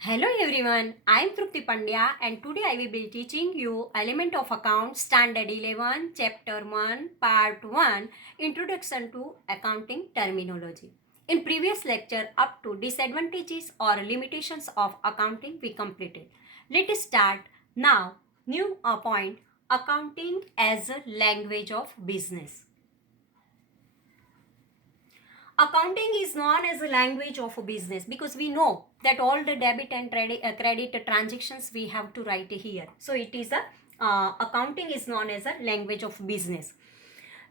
Hello everyone, I am Trupti Pandya and today I will be teaching you Element of Account Standard 11 Chapter 1 Part 1 Introduction to Accounting Terminology. In previous lecture up to disadvantages or limitations of accounting we completed. Let us start now new point accounting as a language of business. Accounting is known as a language of a business because we know that all the debit and credit transactions we have to write here. So it is a accounting is known as a language of business.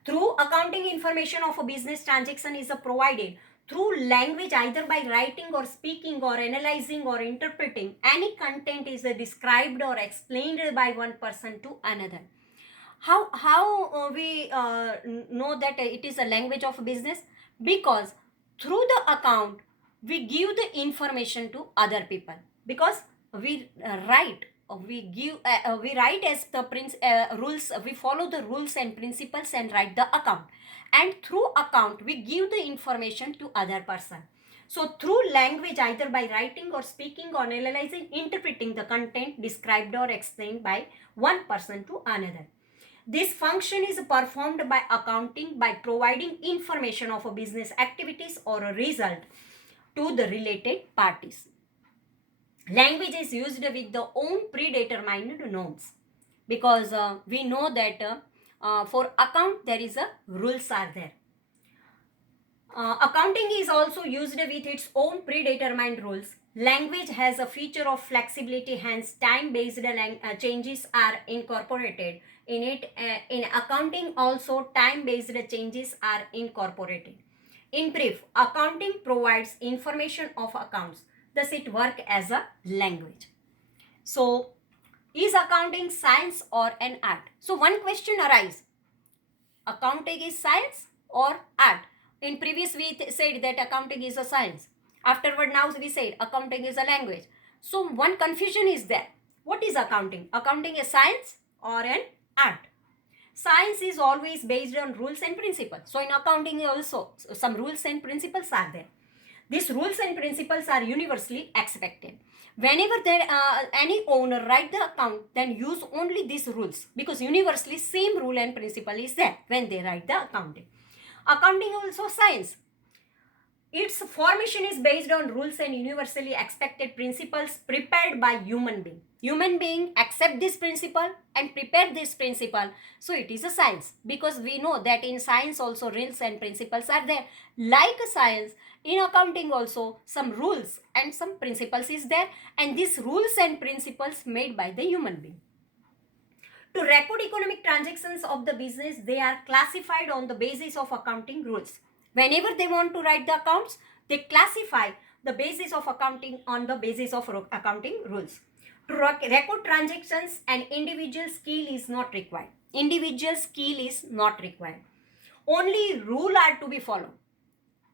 Through accounting, information of a business transaction is provided through language, either by writing or speaking or analyzing or interpreting. Any content is described or explained by one person to another. How we know that it is a language of business? Because through the account we give the information to other people, because we write we write as the rules, we follow the rules and principles and write the account, and through account we give the information to other person. So through language, either by writing or speaking or analyzing, interpreting the content described or explained by one person to another. This function is performed by accounting by providing information of a business activities or a result to the related parties. Language is used with the own predetermined norms, because we know that for account there is a rules are there. Accounting is also used with its own predetermined rules. Language has a feature of flexibility, hence time-based changes are incorporated in it. In accounting also time-based changes are incorporated. In brief, accounting provides information of accounts, thus it works as a language. So, is accounting science or an art? So one question arises, accounting is science or art? In previous we said that accounting is a science. Afterward now we said accounting is a language. So one confusion is there. What is accounting? Accounting is science or an art? Science is always based on rules and principles. So in accounting also some rules and principles are there. These rules and principles are universally accepted. Whenever there any owner write the account, then use only these rules, because universally same rule and principle is there when they write the accounting. Accounting also science. Its formation is based on rules and universally accepted principles prepared by human being. Human being accept this principle and prepare this principle. So it is a science, because we know that in science also rules and principles are there. Like science, in accounting also some rules and some principles is there, and these rules and principles made by the human being. To record economic transactions of the business, they are classified on the basis of accounting rules. Whenever they want to write the accounts, they classify the basis of accounting on the basis of accounting rules. To record transactions, an individual skill is not required. Individual skill is not required. Only rule are to be followed.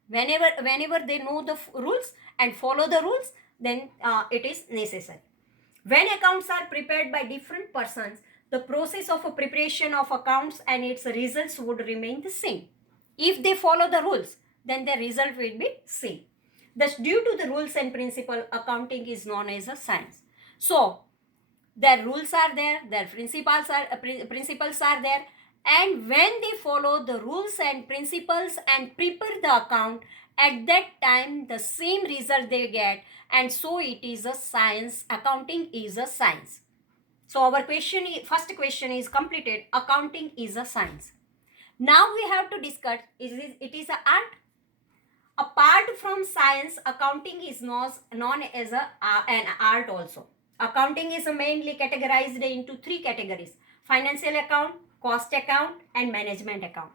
Whenever they know the rules and follow the rules, then it is necessary. When accounts are prepared by different persons, the process of a preparation of accounts and its results would remain the same. If they follow the rules, then the result will be same. Thus, due to the rules and principle, accounting is known as a science. So, their rules are there, their principles are there, and when they follow the rules and principles and prepare the account, at that time the same result they get, and so it is a science. Accounting is a science. So our first question is completed. Accounting is a science. Now we have to discuss, it is an art. Apart from science, accounting is known as an art also. Accounting is mainly categorized into three categories: financial account, cost account, and management account.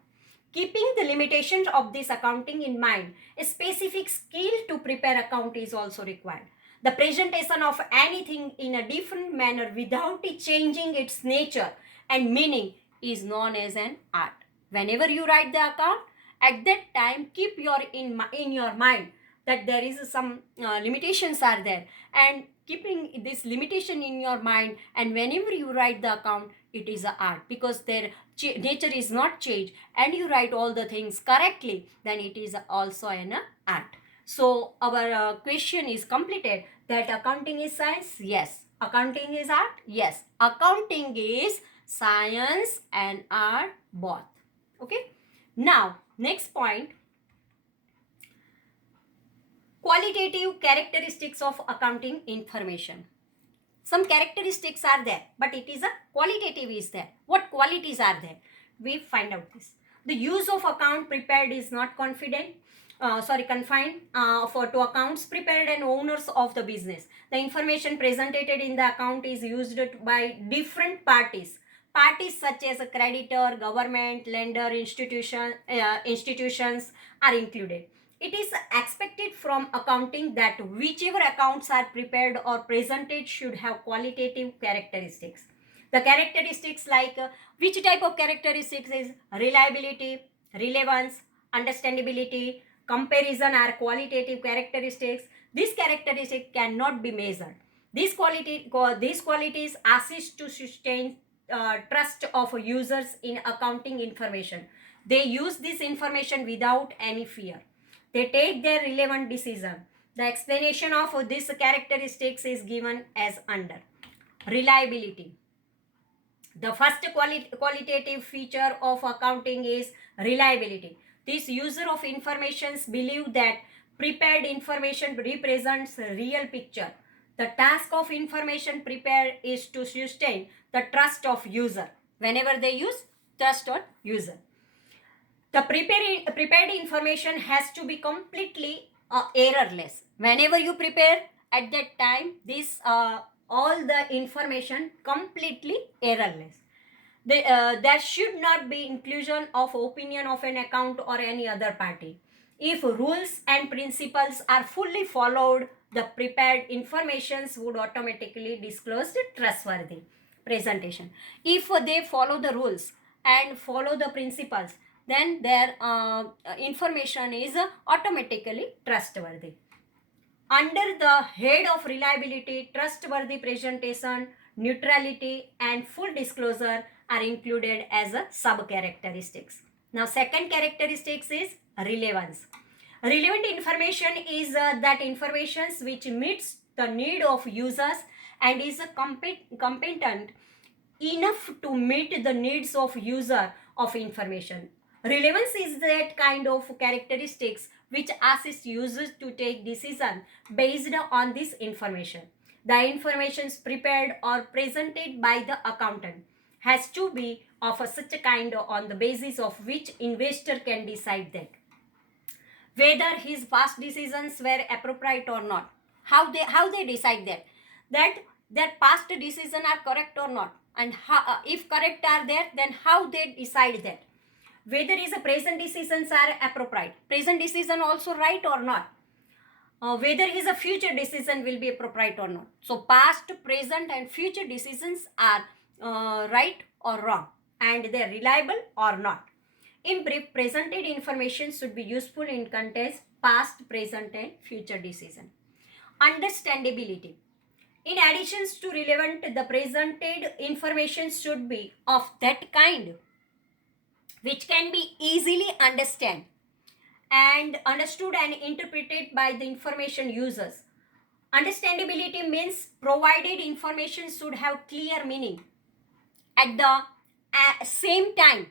Keeping the limitations of this accounting in mind, a specific skill to prepare account is also required. The presentation of anything in a different manner without it changing its nature and meaning is known as an art. Whenever you write the account, at that time keep in your mind that there is some limitations are there, and keeping this limitation in your mind, and whenever you write the account, it is a art, because their nature is not changed, and you write all the things correctly, then it is also an art. So our question is completed that accounting is science. Yes. Accounting is art. Yes. Accounting is science and art both. Okay. Now next point, qualitative characteristics of accounting information. Some characteristics are there, but it is a qualitative is there. What qualities are there? We find out this. The use of account prepared is not confined for to accounts prepared and owners of the business. The information presented in the account is used by different parties. Parties such as a creditor, government, lender, institutions are included. It is expected from accounting that whichever accounts are prepared or presented should have qualitative characteristics. The characteristics like which type of characteristics is reliability, relevance, understandability, comparison are qualitative characteristics. These characteristics cannot be measured. These qualities assist to sustain trust of users in accounting information. They use this information without any fear. They take their relevant decision. The explanation of these characteristics is given as under. Reliability. The first qualitative feature of accounting is reliability. This user of informations believe that prepared information represents a real picture. The task of information prepared is to sustain the trust of user. Whenever they use trust on user. The prepared information has to be completely errorless. Whenever you prepare at that time, this all the information completely errorless. There should not be inclusion of opinion of an account or any other party. If rules and principles are fully followed, the prepared informations would automatically disclose the trustworthy presentation. If they follow the rules and follow the principles, then their information is automatically trustworthy. Under the head of reliability, trustworthy presentation, neutrality, and full disclosure are included as a sub-characteristics. Now, second characteristics is relevance. Relevant information is that information which meets the need of users and is competent enough to meet the needs of user of information. Relevance is that kind of characteristics which assist users to take decision based on this information. The information prepared or presented by the accountant has to be of such a kind on the basis of which investor can decide that whether his past decisions were appropriate or not. How they decide that their past decisions are correct or not, and how, if correct are there, then how they decide that whether is a present decisions are appropriate, present decision also right or not, whether his a future decision will be appropriate or not. So past, present and future decisions are right or wrong, and they are reliable or not. In brief, presented information should be useful in context past, present and future decision. Understandability. In addition to relevant, the presented information should be of that kind which can be easily understood and interpreted by the information users. Understandability means provided information should have clear meaning. At the same time,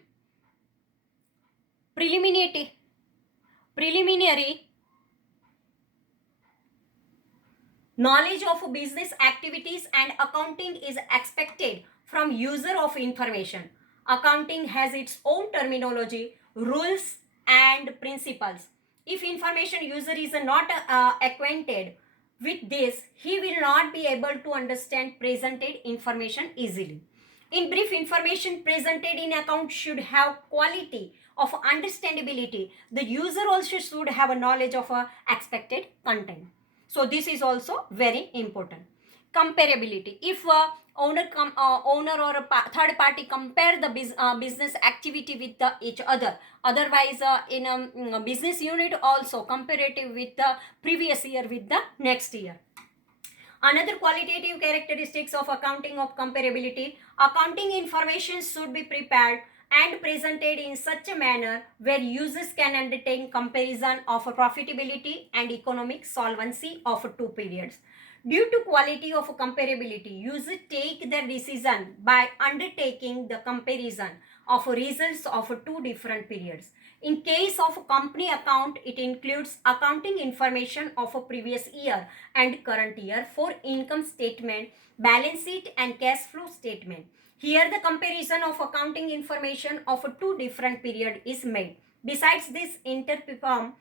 preliminary knowledge of business activities and accounting is expected from user of information. Accounting has its own terminology, rules and principles. If information user is not acquainted with this, he will not be able to understand presented information easily. In brief, information presented in account should have quality of understandability. The user also should have a knowledge of expected content. So this is also very important. Comparability. If owner or a third party compare the business activity with each other, otherwise in a business unit also comparative with the previous year with the next year. Another qualitative characteristics of accounting of comparability, accounting information should be prepared and presented in such a manner where users can undertake comparison of profitability and economic solvency of two periods. Due to quality of comparability, users take their decision by undertaking the comparison of results of two different periods. In case of a company account, it includes accounting information of a previous year and current year for income statement, balance sheet and cash flow statement. Here the comparison of accounting information of two different period is made. Besides this, inter-firm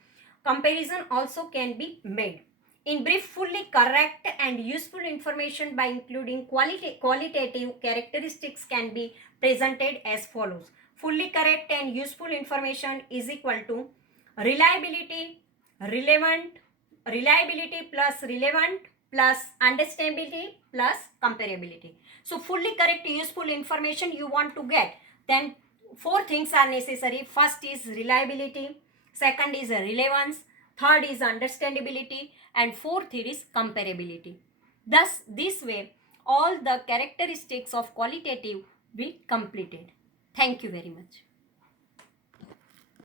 comparison also can be made. In brief, fully correct and useful information by including qualitative characteristics can be presented as follows. Fully correct and useful information is equal to reliability, reliability plus relevant plus understandability plus comparability. So fully correct useful information you want to get, then four things are necessary. First is reliability, second is relevance, third is understandability, and fourth is comparability. Thus this way all the characteristics of qualitative will completed. Thank you very much.